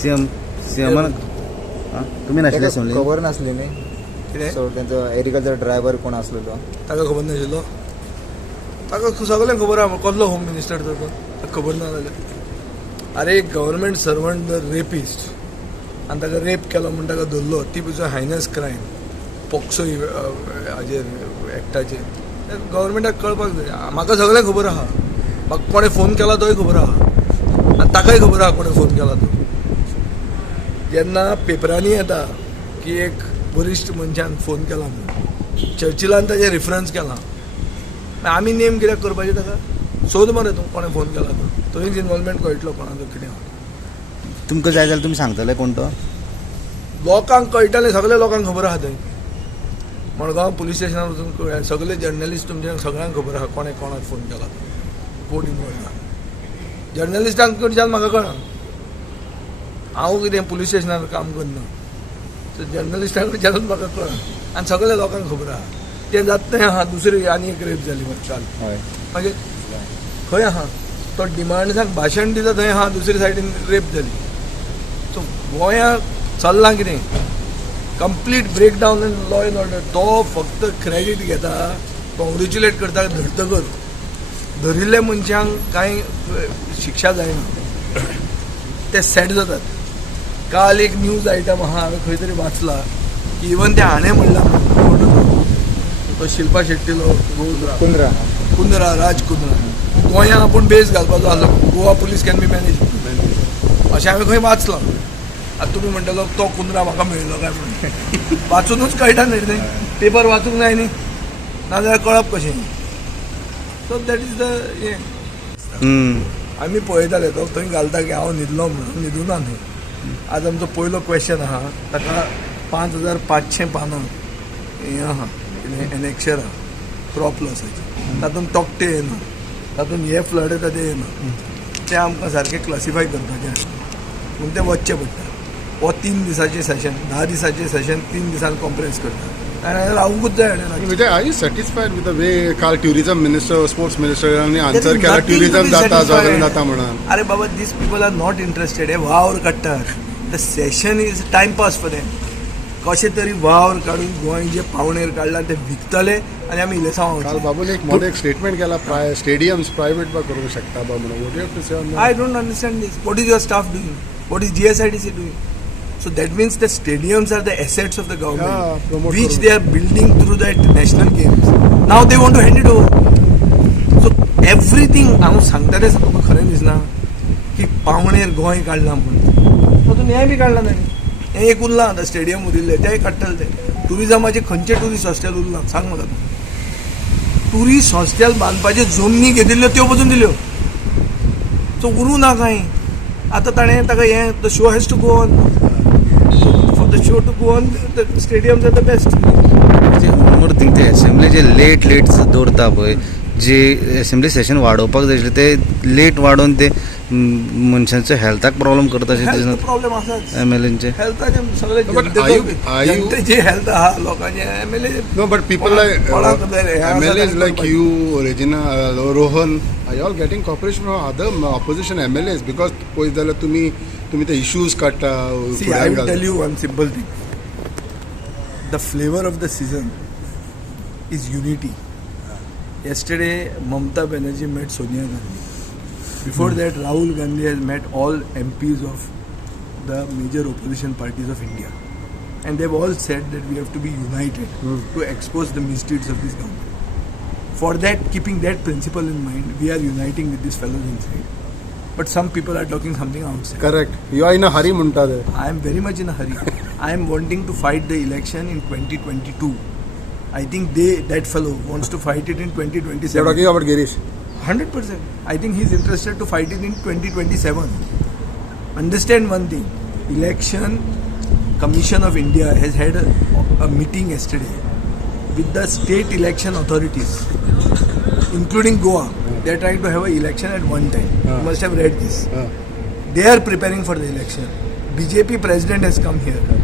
CM तुम्ही नाशिल्ले assembly खबर नासली न्ही कितें सो तेंचो एग्रीकल्चर ड्रायव्हर कोण आसलो ताका खबर नाशिल्लो ताका सगळें खबर आहा कसलो होम मिनिस्टर तो ताका खबर ना जाल्यार अरे एक गव्हर्मेंट सर्वंट जर रेपिस्ट आनी ताका रेप केलो म्हूण ताका धरलो ती पसून हायनस क्रायम पॉक्सो हाजेर एक्टाचेर गव्हर्मेंटाक कळपाक जाय म्हाका सगळें खबर आहा म्हाका कोणें फोन केला तोय खबर आहा आनी ताकाय खबर आहा कोणें फोन केला तो जेन्ना पेपरांनी येता की एक वरिश्ठ मनशान फोन केला म्हणून चर्चिलान ताजेर रेफरन्स केला आमी नेम कित्याक करपाचें ताका सोद मरे तूं कोणें फोन केला तो थंयच इनवॉल्वमेंट कळटलो कोणाचो कितें तुमकां जाय जाल्यार तुमी सांगतले कोण तो लोकांक कळटलें सगळ्या लोकांक खबर आहा थंय मडगांव पुलीस स्टेशनार वचून कळ्ळें सगळे जर्नलिस्ट तुमच्या सगळ्यांक खबर आहा कोणें कोणाक फोन केला कोण इनवॉल्व आहा जर्नलिस्टांक कडच्यान म्हाका कळना हांव कितें पुलीस स्टेशनार काम करना सो जर्नलिस्टां कडच्यानूच म्हाका कळना आनी सगळ्या लोकांक खबर आहा तें जाता थंय आहा दुसरी आनी एक रेप जाली मात काल मागीर खंय आहा तो डिमांड्सांक भाशण दिता थंय आहा दुसरे सायडीन रेप जाली सो गोंयांक चल्लां कितें complete breakdown in law end order तो फक्त क्रेडीट घेता कॉंग्रेच्युलेट करता धरतकच धरिल्ल्या मनशांक कांय शिक्षा जायना ते सेट जातात काल एक न्यूज आयटम आहा हांवें खंय तरी वाचला की इवन ते हाणें म्हणला तो शिल्पा शेट्टीलो कुंद्रा राज कुंद्रा गोंयांत आपूण बेस घालपाचो आसलो Goa police can be manage अशें हांवें खंय वाचलां आतां तुमी म्हणटलो तो कुंद्रा म्हाका मेळ्ळो काय म्हणून वाचूनच कळटा न्ही तें पेपर वाचूंक जाय न्ही नाजाल्यार कळप कशें सो दॅट इज द हें आमी पळयताले तो थंय घालता की हांव न्हिदलो म्हणून न्हिदूना न्ही आज आमचो पयलो क्वेश्चन आहा ताका 5500 पानां हें आहा एनेक्शर आहा क्रॉप लॉसाचें तातूंत तोकटे येना तातूंत हे फ्लड येता ते येना ते आमकां सारकें क्लासिफाय करपाचें आसता पूण तें वचचें पडटा हो 3 दिसाचें सेशन 10 दिसाचें सेशन 3 दिसान कॉम्प्रेस करता आनी रावूंकूच जाय म्हणजे are you satisfied with the way काल ट्युरिझम मिनिस्टर स्पोर्ट्स मिनिस्टरांनी आन्सर केला ट्युरिझम जाता जगन जाता म्हणून अरे बाबा these people are not interested हे वावर काडटात the session is timepass for them कशें तरी वावर काडून गोंय जे पावणेर काडला ते विकतले आनी आमी इलेक्शनां काल बाबून एक मोठो एक स्टेटमेंट केला स्टेडियम्स प्रायवेट बा करूंक शकता बा म्हणून what you have to say on I don't understand this what is your staff doing what is GSIDC doing so that means the stadiums are the assets of the government which they are building through that national games now they want to hand it over so everything हांव सांगता ते तुका खरें दिसना की पावणेर गोंय काडला म्हणून तातूंत हें बी काडला तांणी हें एक उरलां आतां स्टेडियम उरिल्ले तेंय काडटले ते टुरिजमाचे खंयचे ट्युरिस्ट हॉस्टेल उरलां सांग म्हाका ट्युरिस्ट हॉस्टेल बांदपाच्यो जमनी घेतिल्ल्यो त्यो पसून दिल्यो सो उरूं ना कांय आतां ताणें ताका हें the show has to go on the show to go on the stadiums are the best more thing ते असेंब्ली जे लेट दवरता पळय जे असेंब्ली सेशन वाडोवपाक जाय आशिल्लें ते लेट वाडोवन ते मनशांच्या हेल्थाक प्रॉब्लेम करता अशें प्रॉब्लेम आसाच MLAंचे हेल्थाचे सगळे जनतेचे हेल्थ आहा लोकांचे MLA no but people like MLAs like you Regina Rohan are you all getting cooperation from other opposition MLAs because पळयत जाल्यार तुम्ही ते इश्यूज काडटा See, I will tell you one simple thing. The flavor of the season is unity. Yesterday, Mamata Banerjee met Sonia Gandhi. Before that, Rahul Gandhi has met all MPs of the major opposition parties of India. And they've all said that we have to be united to expose the misdeeds of this government. For that, keeping that principle in mind, we are uniting with these fellows inside. But some people are talking something outside. Correct. You are in a hurry, munta de. I am very much in a hurry. I am wanting to fight the election in 2022. I think that fellow wants to fight it in 2027. You're talking about Girish? 100%. I think he's interested to fight it in 2027. Understand one thing. Election Commission of India has had a meeting yesterday with the state election authorities, including Goa. They are trying to have an election at one time. You must have read this. They are preparing for the election. BJP president has come here.